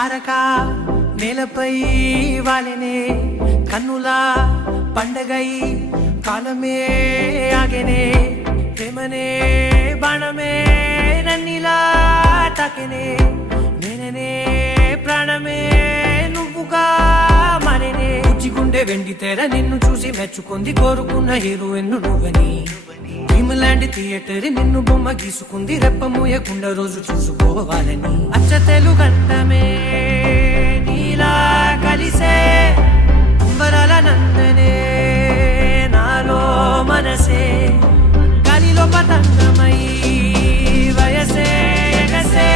తారక నేలపై వాలినే కన్నులా పండగై కాలమే ఆగెనే ప్రేమనే బాణమే నన్నిలా తాకెనే నేననే ప్రాణమే నువ్వుగా మారేనే గుండె వెండి తెర నిన్ను చూసి మెచ్చుకుంది కోరుకున్న హీరోయిన్ నువ్వని భీమలాంటి థియేటర్ నిన్ను బొమ్మ గీసుకుంది రెప్ప మూయకుండా రోజు చూసుకోవాలని అచ్చ తెలుగంటమే నీలా కలిసే అంబరాల నందనే నాలో మనసే గాలిలో పతంగమై వయసే ఎగసే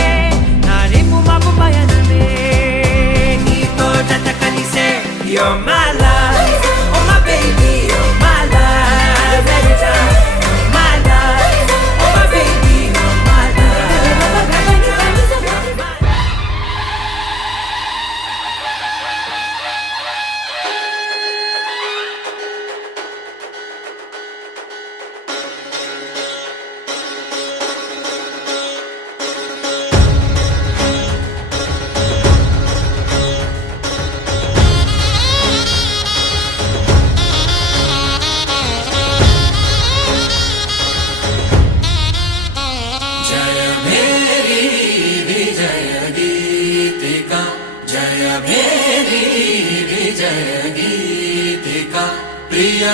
నా రేపు మాకు పయనమే నీతో జత కలిసే You're my life, oh my baby, you're my life. Every time, you're my life, oh my baby, you're my life. ప్రియ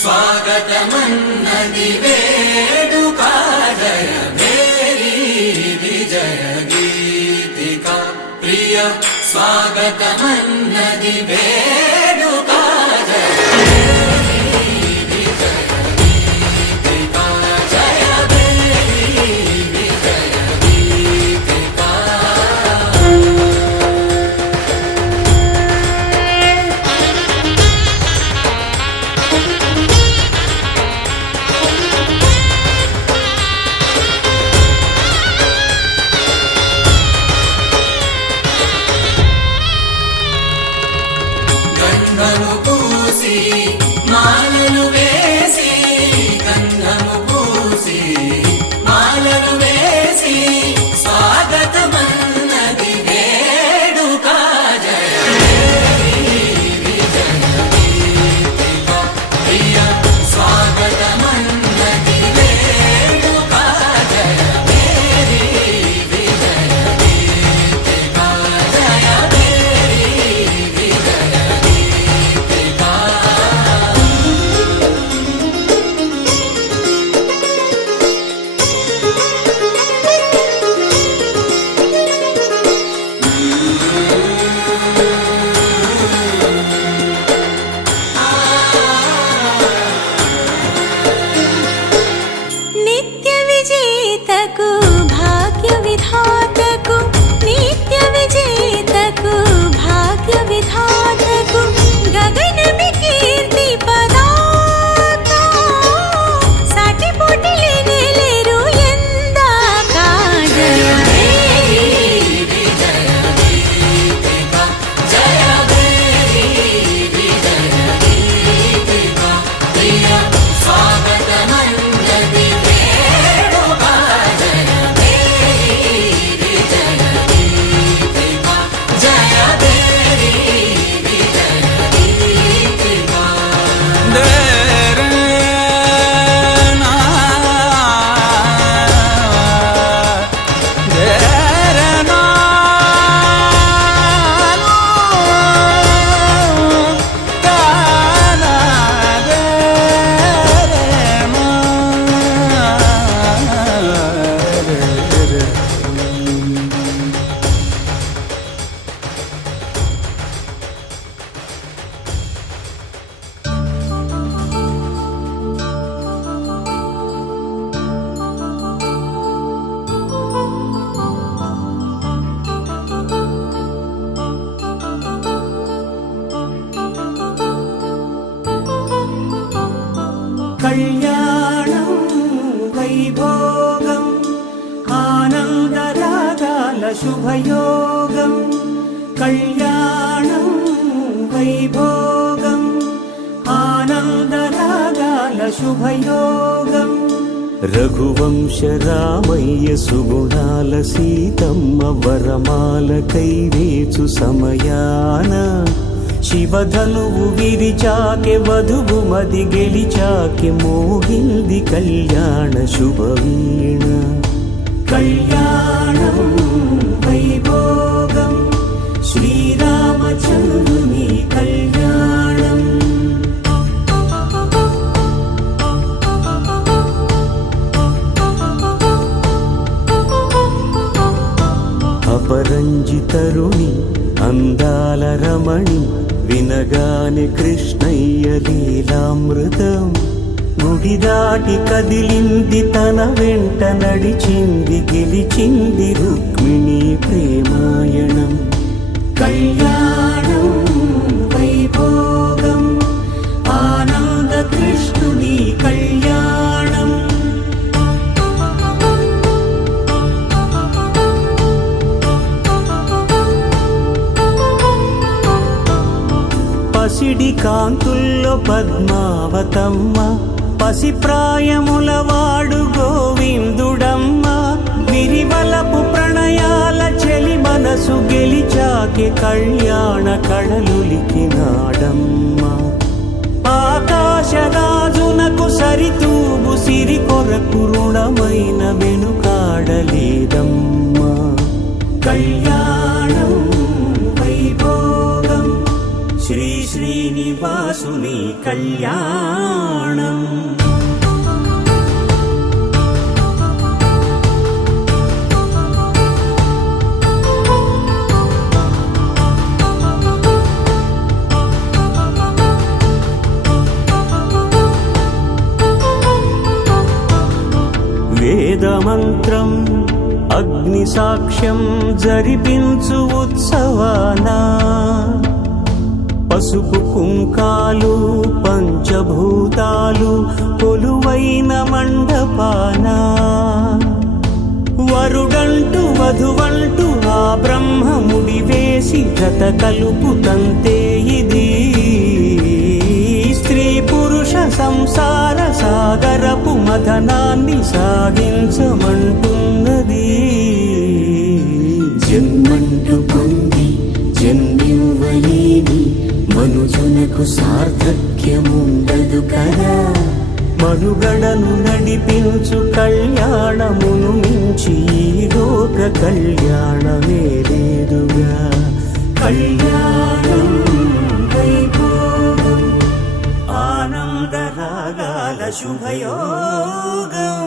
స్వాగతమన్నది వేడుక జయ మేరీ విజయ గీతిక ప్రియ స్వాగతమన్నది వేడుక జయ గంధము పూసి మాలలు వేసి గంధము పూసి మాలలు వేసి స్వాగతమన్నది వేడుక జయ ప్రియ స్వాగతమన్నది వేడుక జయ మేరీ విజయ గీతిక జయ మేరీ విజయ నిత్య విజేతకు భాగ్య విధాతకు నిత్య విజేతకు భాగ్య విధాతకు గగనమి కీర్తి పదాక సాటి పోటీ లేనే లేరు ఎందాక జయ మేరీ విజయ గీతిక జయ మేరీ విజయ గీతిక ప్రియ స్వాగతమన్నది వేడుక జయ మేరీ విజయ గీతిక జయ మేరీ విజయ గీతిక కళ్యాణం వైభోగం ఆనందరాగాల శుభయోగం కళ్యాణం వైభోగం ఆనందరాగాల శుభయోగం రఘువంశ రామయ్య సుగుణాల సీతమ్మ వరమాల కైవేచు సమయాన శివధనువు విరిచాకె వధువు మది గెలిచాకె మోగింది కళ్యాణ శుభవీణ. కళ్యాణం వైభోగం శ్రీరామచంద్రుని కళ్యాణం. అపరంజితరుణి అందాల రమణి వినగానే కృష్ణయ్య లీలామృతం. గుడి దాటి కదిలింది తన వెంట నడిచింది గెలిచింది రుక్మిణి ప్రేమాయణం. కళ్యాణం వైభోగం ఆనంద కృష్ణుని కళ్యాణం. పసిడి కాంతుల్లో పద్మావతమ్మ పసిప్రాయముల వాడు గోవిందుడమ్మ. విరివలపు ప్రణయాల చెలి మనసు గెలిచాకె కళ్యాణ కళలులికినాడమ్మ. ఆకాశరాజునకు సరితూగు సిరి కొరకు రుణమైన వెనుకాడలేదమ్మా. కళ్యాణం వైభోగం శ్రీ శ్రీనివాసుని కళ్యాణం. వేదమంత్రం అగ్ని సాక్ష్యం జరిపించు ఉత్సవానా పసుపు కుంకాలు పంచభూతాలు కొలువైన మండపానా. వరుడంటూ వధువంటూ ఆ బ్రహ్మముడి వేసి జత కలుపు తంతే ఇది. స్త్రీ పురుష సంసార సాగరపు మథనాన్ని సాగించమంటున్నది. జన్మంటూ పొంది జన్మివ్వలేని మనుజునకు సార్థక్యముండదు కదా. మనుగడను నడిపించు కళ్యాణమును మించి ఈ లోక కళ్యాణమే లేదుగా. కళ్యాణం వైభోగం ఆనంద రాగాల శుభయోగం.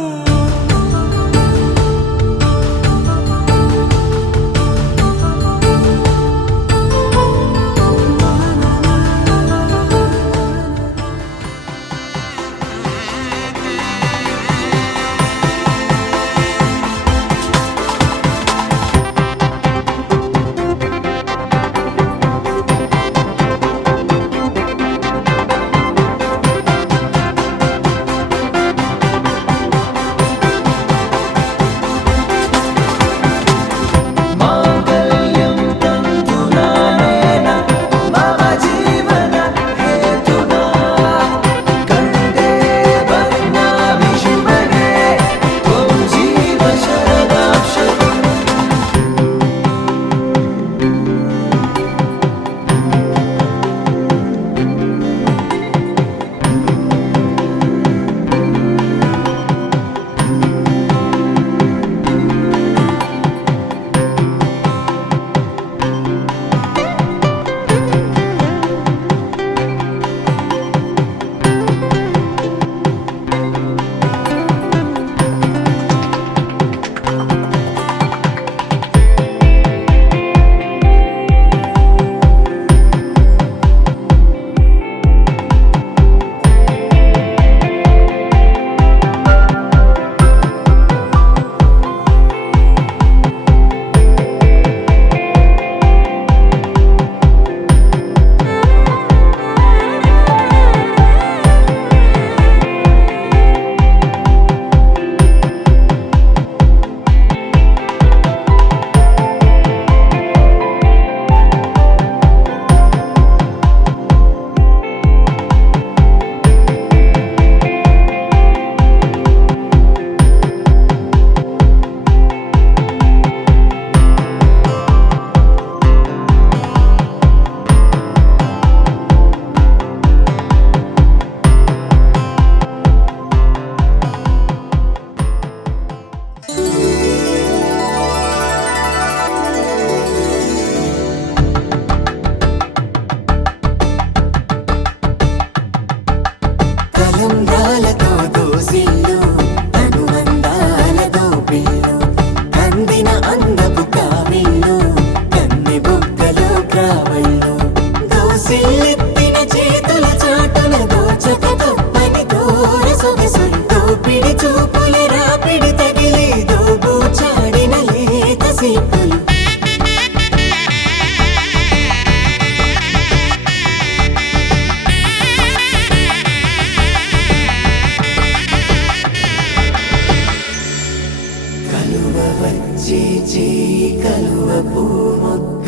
వచ్చే చేయి కలువ పూమొక్క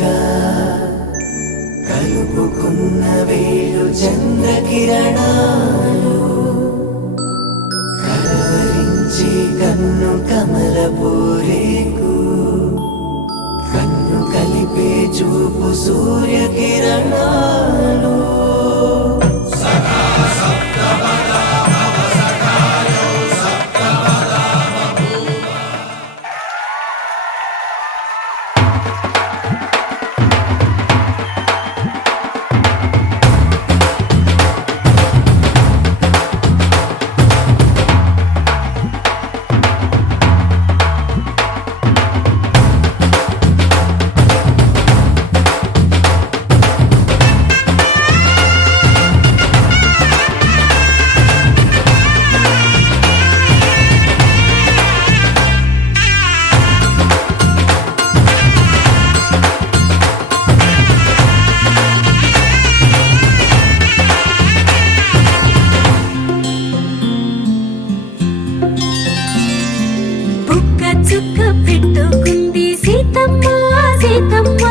కలుపుకున్న వేలు చంద్రకిరణాలు కలవరించే కన్ను కమల పూరేకు కన్ను కలిపే చూపు సూర్యకిరణాలు చుక్క పెట్టుకుంది సీతమ్మ సీతమ్మ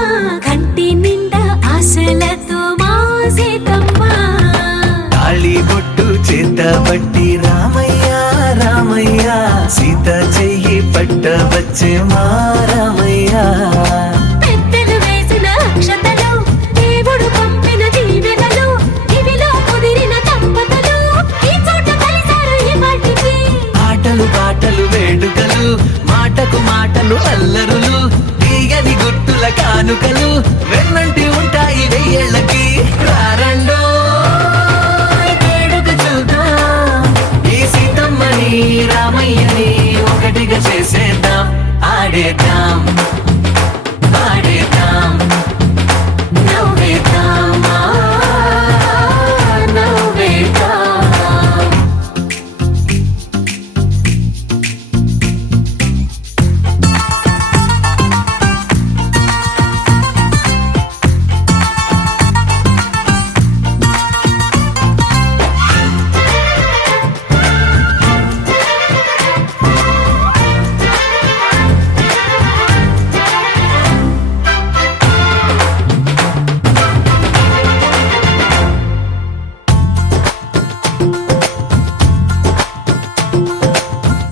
కంటి నిండా ఆశలతో మా సీతమ్మ తాళి బొట్టు చేత పట్టి రామయ్య రామయ్య సీత చెయ్యి పట్ట వచ్చే మా రామయ్య పెద్దలు వేసిన అక్షతలు దేవుడు పంపిన దీవెనలు ఇవిలో కుదిరిన దంపతులు ఈ చోట కలిసారు ఈ వాటికి ఆటలు పాటలు వేడుకలు మాటకు మాటలు అల్లరులు తీయని గుర్తుల కానుకలు వెన్నంటి ఉంటాయి వెయ్యేళ్ళకి రారండో వేడుక చూద్దాం ఈ సీతమ్మని రామయ్యని ఒకటిగా చేసేద్దాం ఆడేద్దాం ఆడేద్దాం నవ్వేద్దాం నవ్వేద్దాం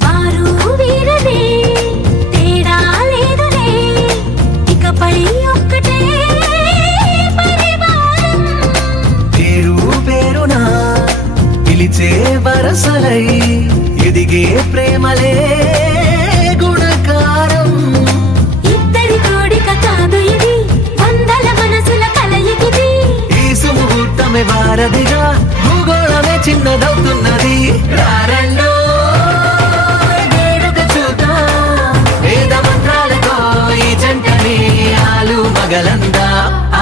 వారు వీరనే తేడా లేదులే ఇకపై ఒక్కటే పరివారం పేరు పేరునా పిలిచే వరసలై ఎదిగే ప్రేమలే గుణకారం ఇద్దరి కోడిక కాదు ఇది వందల మనసుల కలయికిది ఈ సుముహూర్తమే వారధిగా భూగోళమే చిన్నదవుతున్నది రారండో వేడుక చూద్దాం వేద మంత్రాలతో ఈ జంటని ఆలు మగలందా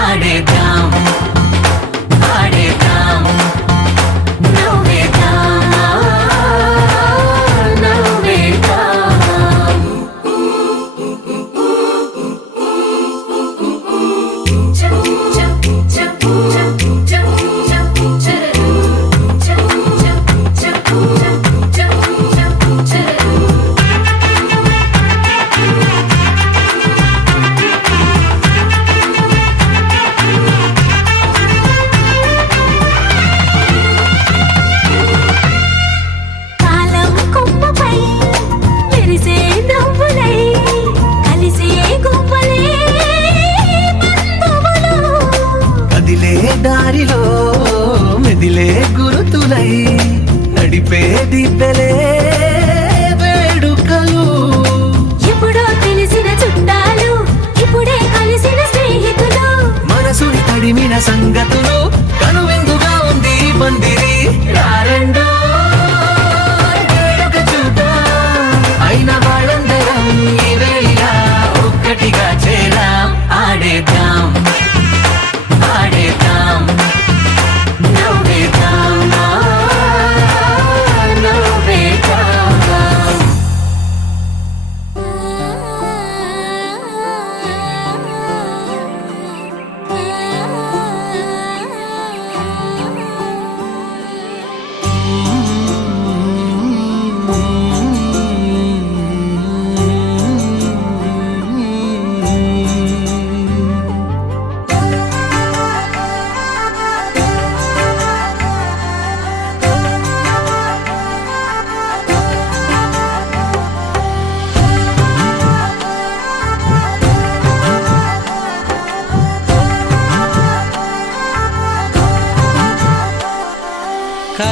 ఆడేద్దాం ఆడేద్దాం నవ్వేద్దాం నవ్వేద్దాం కాలం కొమ్మపై మెరిసే నవ్వులై కలిసే గువ్వలే బంధువులు కదిలే దారిలో మెదిలే గురుతులై నడిపే దిబ్బెలే వేడుకలు ఎప్పుడో తెలిసిన చుట్టాలు ఇప్పుడే కలిసిన స్నేహితులు మనసుని తడిమిన సంగతులు కనువిందుగా ఉంది ఈ పందిరి రారండో వేడుక చూద్దాం అయిన వాళ్ళందరం ఈ వేళ ఒక్కటిగా చేరాం ఆడేద్దాం ఆడేద్దాం నవ్వేద్దాం నవ్వేద్దాం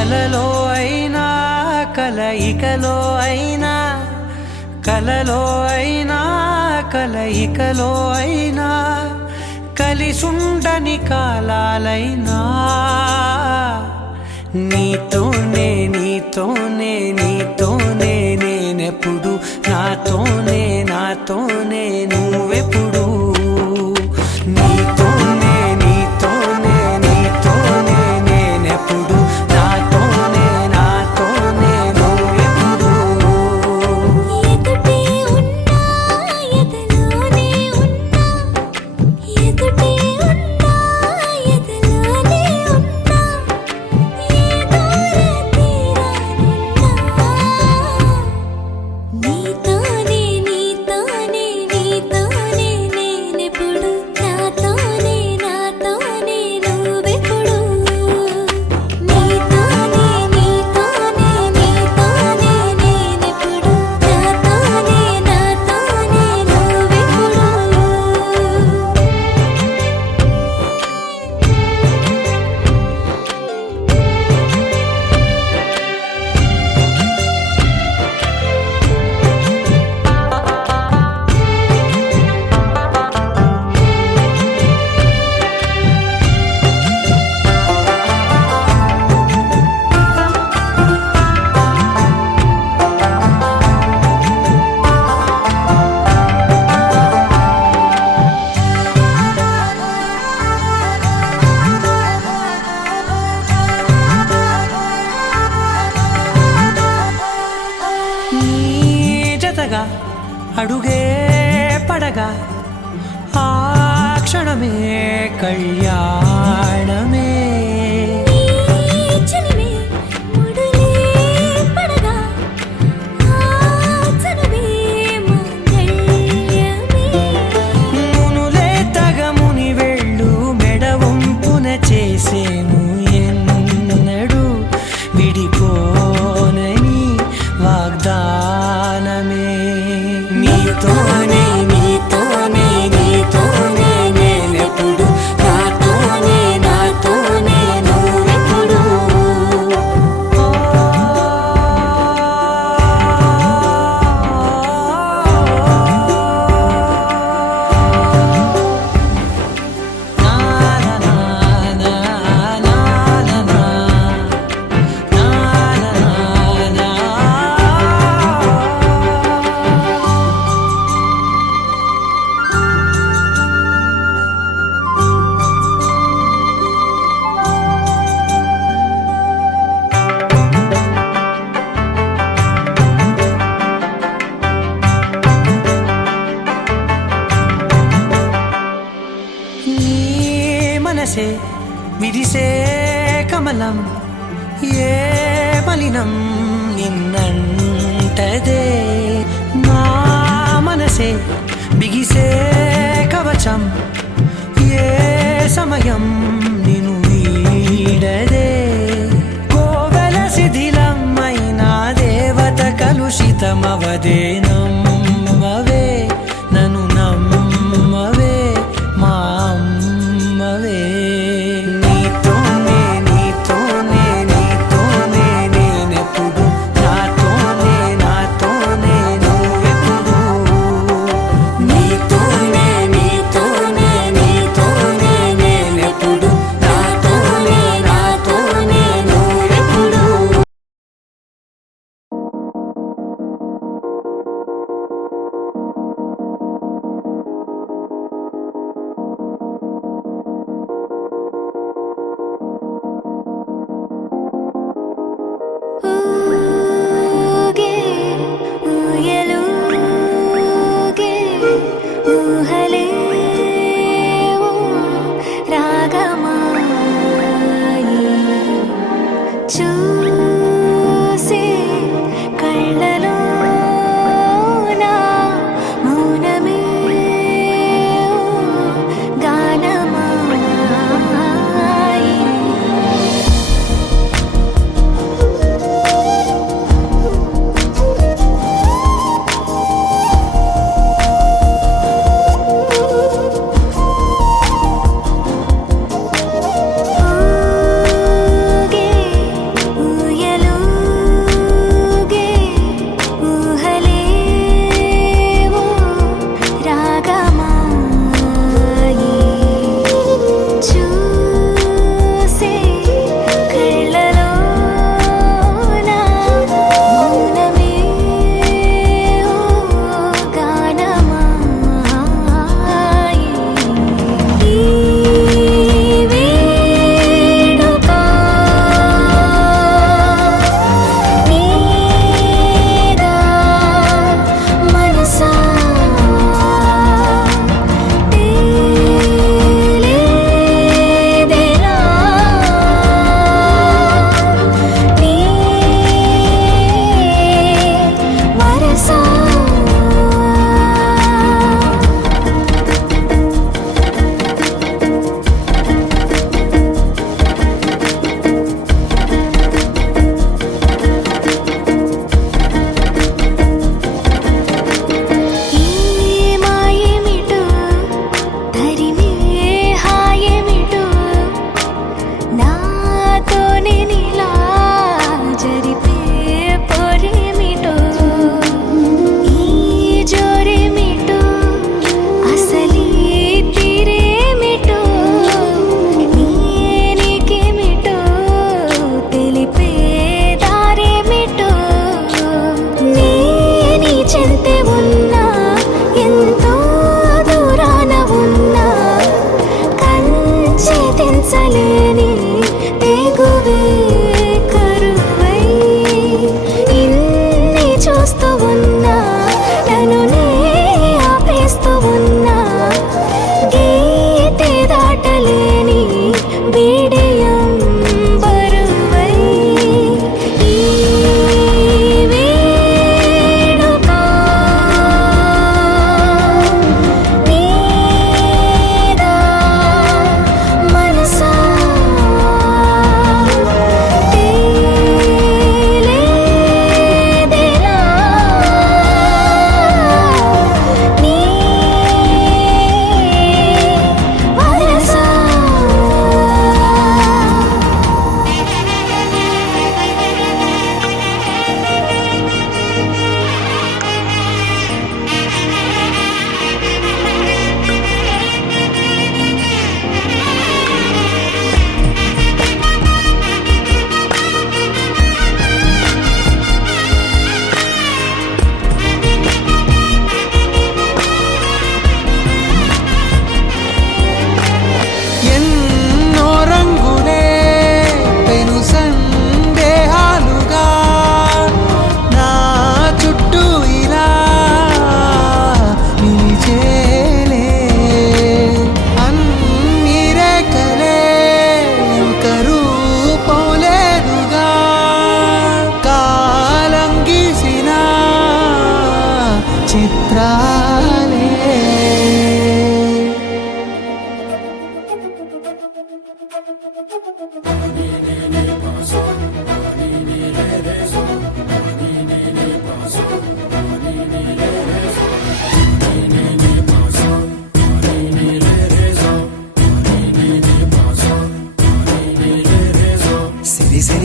కలలో అయినా కలయికలో అయినా కలలో అయినా కలయికలో అయినా కలిసుండని కాలాలైనా నీతోనే నీతోనే నీతోనే నేనెప్పుడు నాతోనే నాతోనే నువ్వెప్పుడు నీతోనే నీతోనే నీతోనే నేనెప్పుడు నాతోనే నాతోనే నువ్వెప్పుడు ఎదుటే ఉన్నా ఎదలోనే ఉన్నా ఎదుటే ఉన్నా ఎదలోనే ఉన్నా ఏ దూర తీరానున్నా నీతోనే నీతోనే నీతోనే నేనెప్పుడు నాతోనే నాతోనే నువ్వెప్పుడు నీతోనే నీతోనే నీతోనే నేనెప్పుడు నాతోనే నాతోనే నువ్వెప్పుడు నీ జతగా అడుగే పడగా ఆ క్షణమే కళ్యాణమే నీ చిలిమే ముడులే పడగా ఆ చనువే మంగళమే మునులే తగముని వెళ్ళు మెడవంపున చేసేను ఎన్నడు విడిపోనని వాగ్దానమే నీతోనే నీతోనే నీతోనే నేనెప్పుడు నాతోనే నాతోనే నువ్వెప్పుడు నా నా నా నా నా నా నా నీ మనసే విరిసే కమలం ఏ మలినం నిన్నంటదే నా మనసే బిగిసే కవచం ఏ సమయం నిన్ను వీడదే కోవెల శిథిలమైన దేవత కలుషితమవదే నమ్మవే నన్ను నమ్మవే మా అమ్మవే నీతోనే నీతోనే నీతోనే నేనెప్పుడు నాతోనే నాతోనే నువ్వెప్పుడు నీతోనే నీతోనే నీతోనే నేనెప్పుడు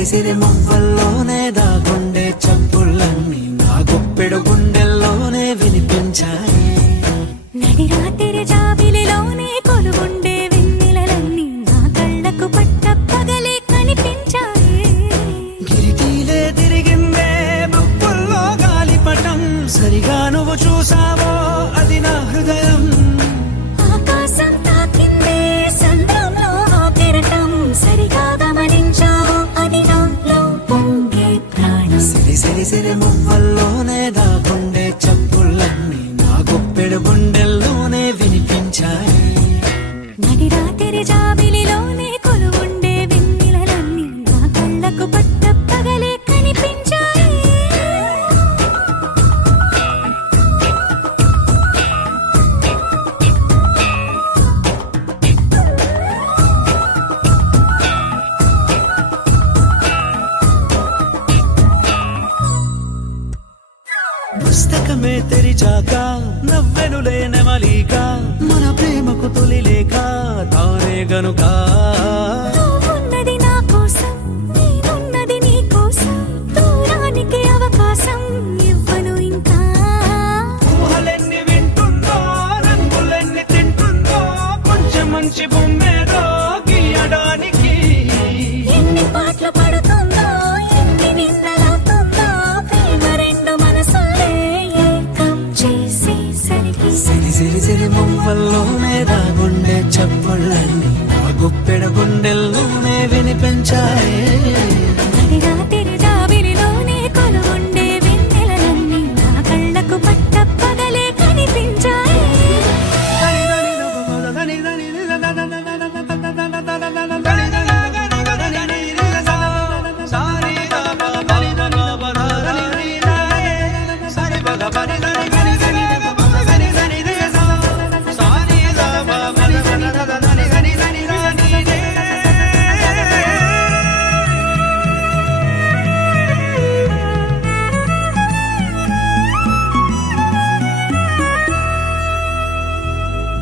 సిరి సిరి మువ్వల్లోనే దాగుండే చప్పుళ్ళన్నీ నా గుప్పెడు గుండెల్లోనే వినిపించాయి. నడి రాత్రి జాబిలిలోనే కొలువుండే వెన్నెలలన్నీ నా కళ్ళకు పట్ట పగలే కనిపించాయి. గిరిటీలే తిరిగిందే బుక్కుల్లో గాలిపటం, సరిగా నువ్వు చూసావో అది నా హృదయం. ఆకాశం తాకిందే సంద్రంలో ఆ కెరటం, సరిగా గమనించావో అది నాలో పొంగే ప్రాణం. సిరి సిరి సిరి మువ్వల్లోనే దాగుండే చప్పుళ్ళన్నీ నా గుప్పెడు గుండెల్లోనే వినిపించాయి. నడి రాత్రి జాబిలిలోనే కొలువుండే వెన్నెలలన్నీ నా కళ్ళకు పట్ట పగలే కనిపించాయి. పుస్తకమే తెరిచాక నవ్వెనులే నెమలిక, మన ప్రేమకు తొలి లేక తానే గనుక. నువ్వున్నది నా కోసం, నేనున్నది నీ కోసం, దూరానికి అవకాశం ఇవ్వను ఇంకా. ఊహలెన్ని వింటుందో, రంగులెన్ని తింటుందో, కొంచెం మంచి బొమ్మేదో గీయడానికి. ఎన్ని పాటలు పడుతుందో, ఎన్ని నిన్నలవుతుందో, ప్రేమ రెండు మనసులే ఏకం చేసేసరికి. సిరి సిరి సిరి మువ్వల్లోనే దాగుండే చప్పుళ్ళన్నీ నా గుప్పెడు గుండెల్లోనే వినిపించాయి. నడి రాత్రి జాబిలిలోనే కొలువుండే వెన్నెలలన్నీ నా కళ్ళకు పట్ట పగలే కనిపించాయి.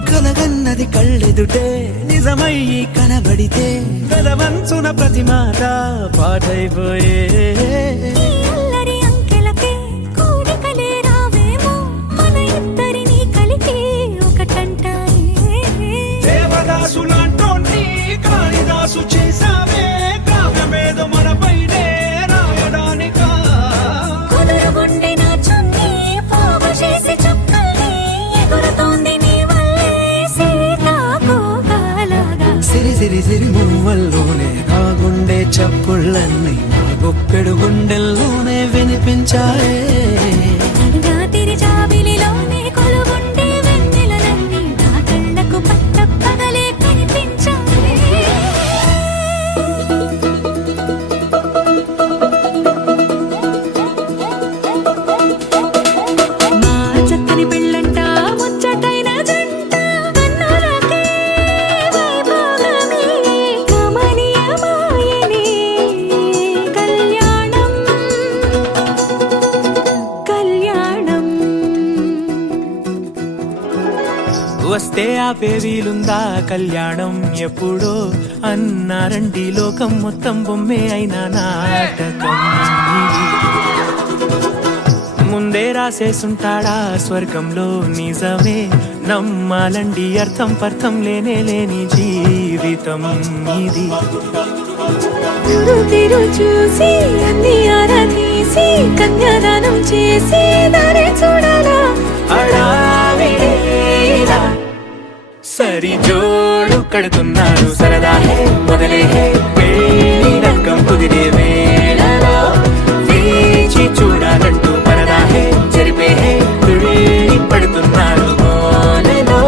కలగన్నది కళ్ళెదుటే నిజమయ్యి కనబడితే, పెదవంచున ప్రతి మాట పాటైపోయే. ఈ అల్లరి అంకెలకే కోరికలే రావేమో, మన ఇద్దరిని కలిపి ఒకటంటాయే. దేవదాసులాంటోని కాళిదాసు చేసావే, కావ్యమేదో మనపైనే రాయడానికా. కుదురుగుండె నా చున్నీ పోగు చేసి చుక్కల్ని ఎగురుతోంది నీ వల్లే సీతాకోకలాగా. సిరి సిరి సిరి మువ్వల్లోనే దాగుండే చప్పుళ్ళన్నీ నా గుప్పెడు గుండెల్లోనే వినిపించాయే. నడి రాత్రి జాబిలిలోనే కొలువుండే వెన్నెలలన్నీ నా కళ్ళకు పట్ట పగలే కనిపించాయి. మా చక్కని పెళ్ళంట, ముచ్చటైన జంట, కన్నులకే వైభోగమే, కమనీయమాయనే కళ్యాణం కళ్యాణం. వస్తే ఆపే వీలుందా కళ్యాణం ఎప్పుడో అన్నారండి, లోకం మొత్తం బొమ్మే అయినా నాటకం ఇది. ముందే రాసేసుంటాడా స్వర్గంలో నిజమే, నమ్మాలండి అర్థం పర్థం లేనే లేని జీవితం ఇది. తిరు చూసి అన్ని ఆరా తీసి కన్యాదానం చేసి దారే చూడాలా. హడావిడిలా సరి జోడు కడుతున్నారు, సరదా హే మొదలే హే, పెళ్లి రంగం కుదిరే వేళలో వేచి చూడాలంటూ పరదా హే జరిపే హే, తుళ్ళి పడుతున్నారు మోనలో.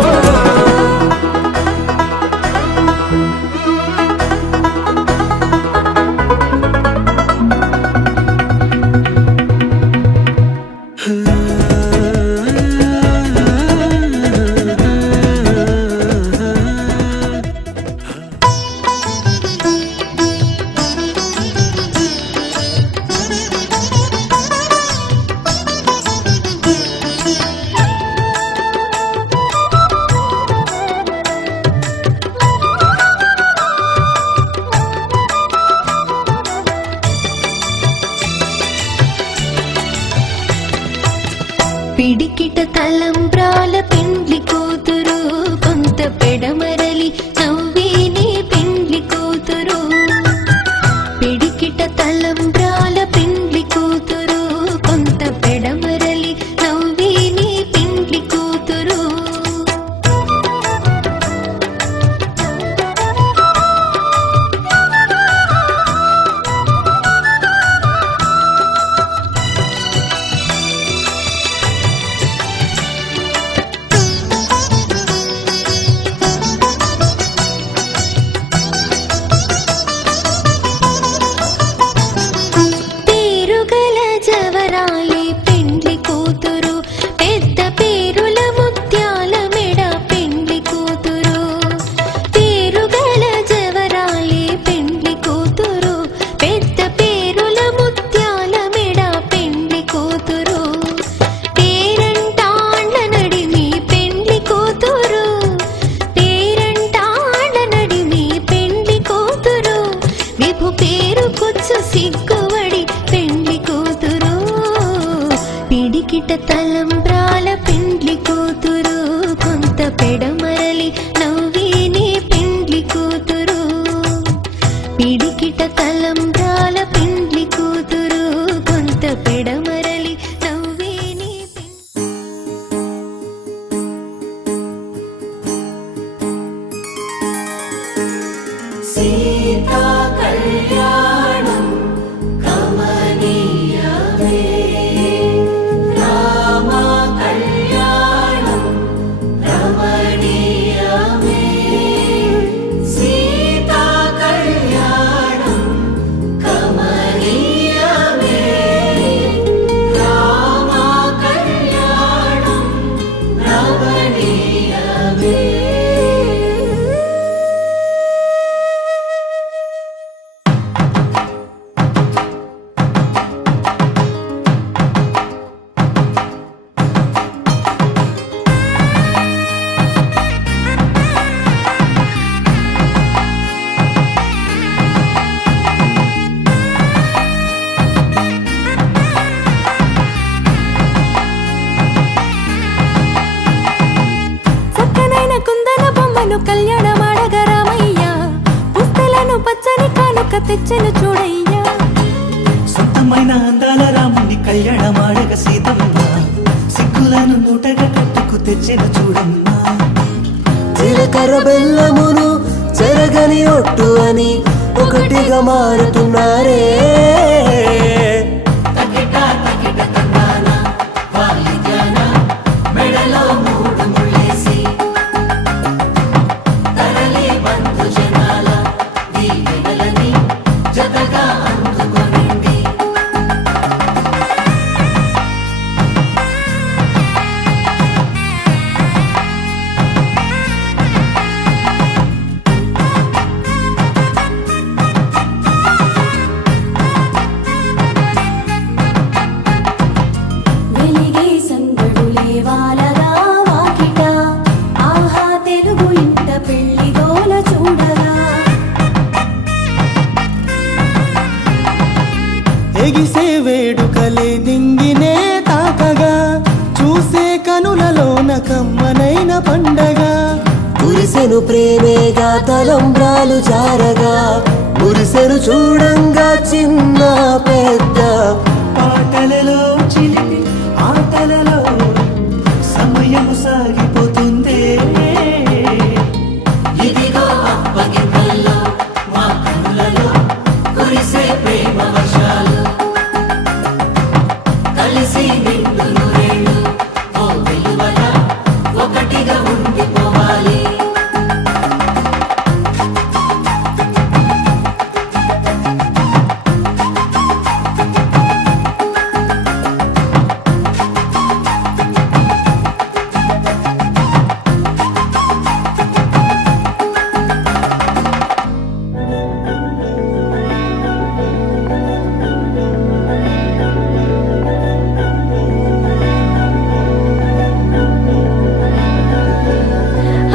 తాను కళ్యాణమాడగ రామయ్య పుస్తలను పచ్చని కానుక తెచ్చెను చూడయ్యా సొంతమైన అందాల రాముని కళ్యాణమాడగ సీతమ్మ సిగ్గులను మూటగా కట్టుకు తెచ్చిన చూడమ్మా జీలకర్ర బెల్లమును చెరగని ఒట్టు అని ఒకటిగా మారుతున్నారే వెలిగే సందడులే వాలగా వాకిట ఆహా తెలుగు ఇంట పెళ్లి గోల చూడగా ఎగిసే వేడుకలే నింగినే తాకగా చూసే కనులలోన కమ్మనైన పండగ కురిసెను ప్రేమేగా తలంబ్రాలు జారగా మురిసెను చూడంగా చిన్న పెద్ద పాటలలో చిలిపి ఆటలలో సమయము సాగిపోతుందే ఇదిగో అప్పగింతల్లో మా కనులలో కురిసే ప్రేమ వర్షాలు కలిసి నిండు నూరేళ్ళు ఓ వెలువల ఒకటిగా ఉండిపోవాలి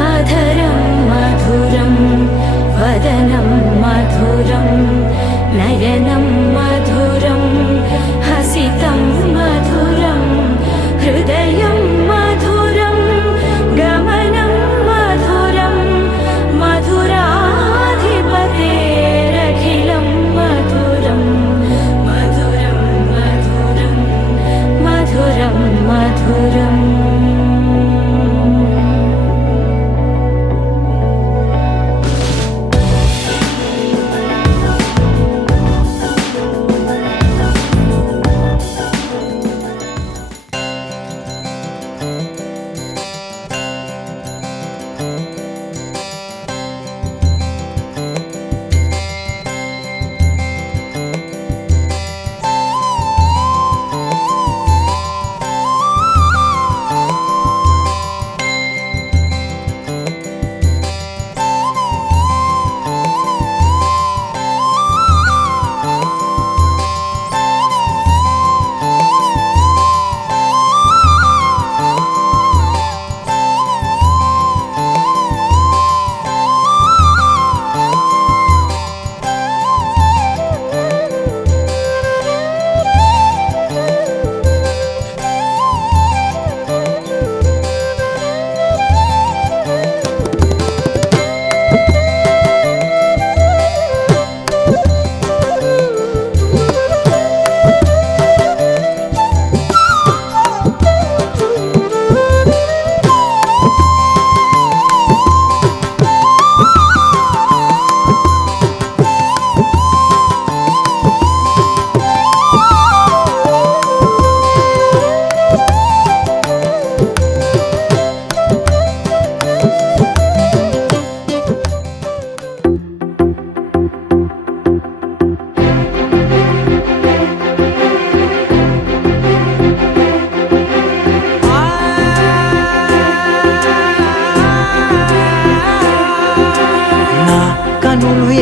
అధరం మధురం వదనం మధురం నయనం మధురం హసితం మధురం హృదయం మధురం గమనం మధురం మధురాధిపతేరఖిలం మధురం మధురం మధురం మధురం మధురం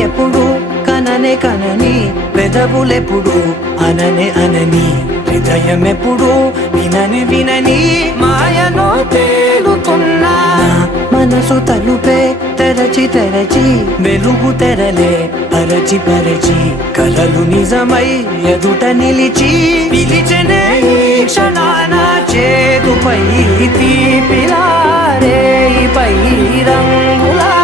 ఎప్పుడు కననే కనని పెదవులెప్పుడు అననే అనని హృదయం ఎప్పుడు వినని వినని మాయలో తేలుతున్నా మనసు తలుపే తెరచి తెరచి వెలుగు తెరలే పరచి పరచి కలలు నిజమై ఎదుట నిలిచి పిలిచనే ఈ క్షణాన చేదు గొంతుపై తీపిలారే పై రంగులా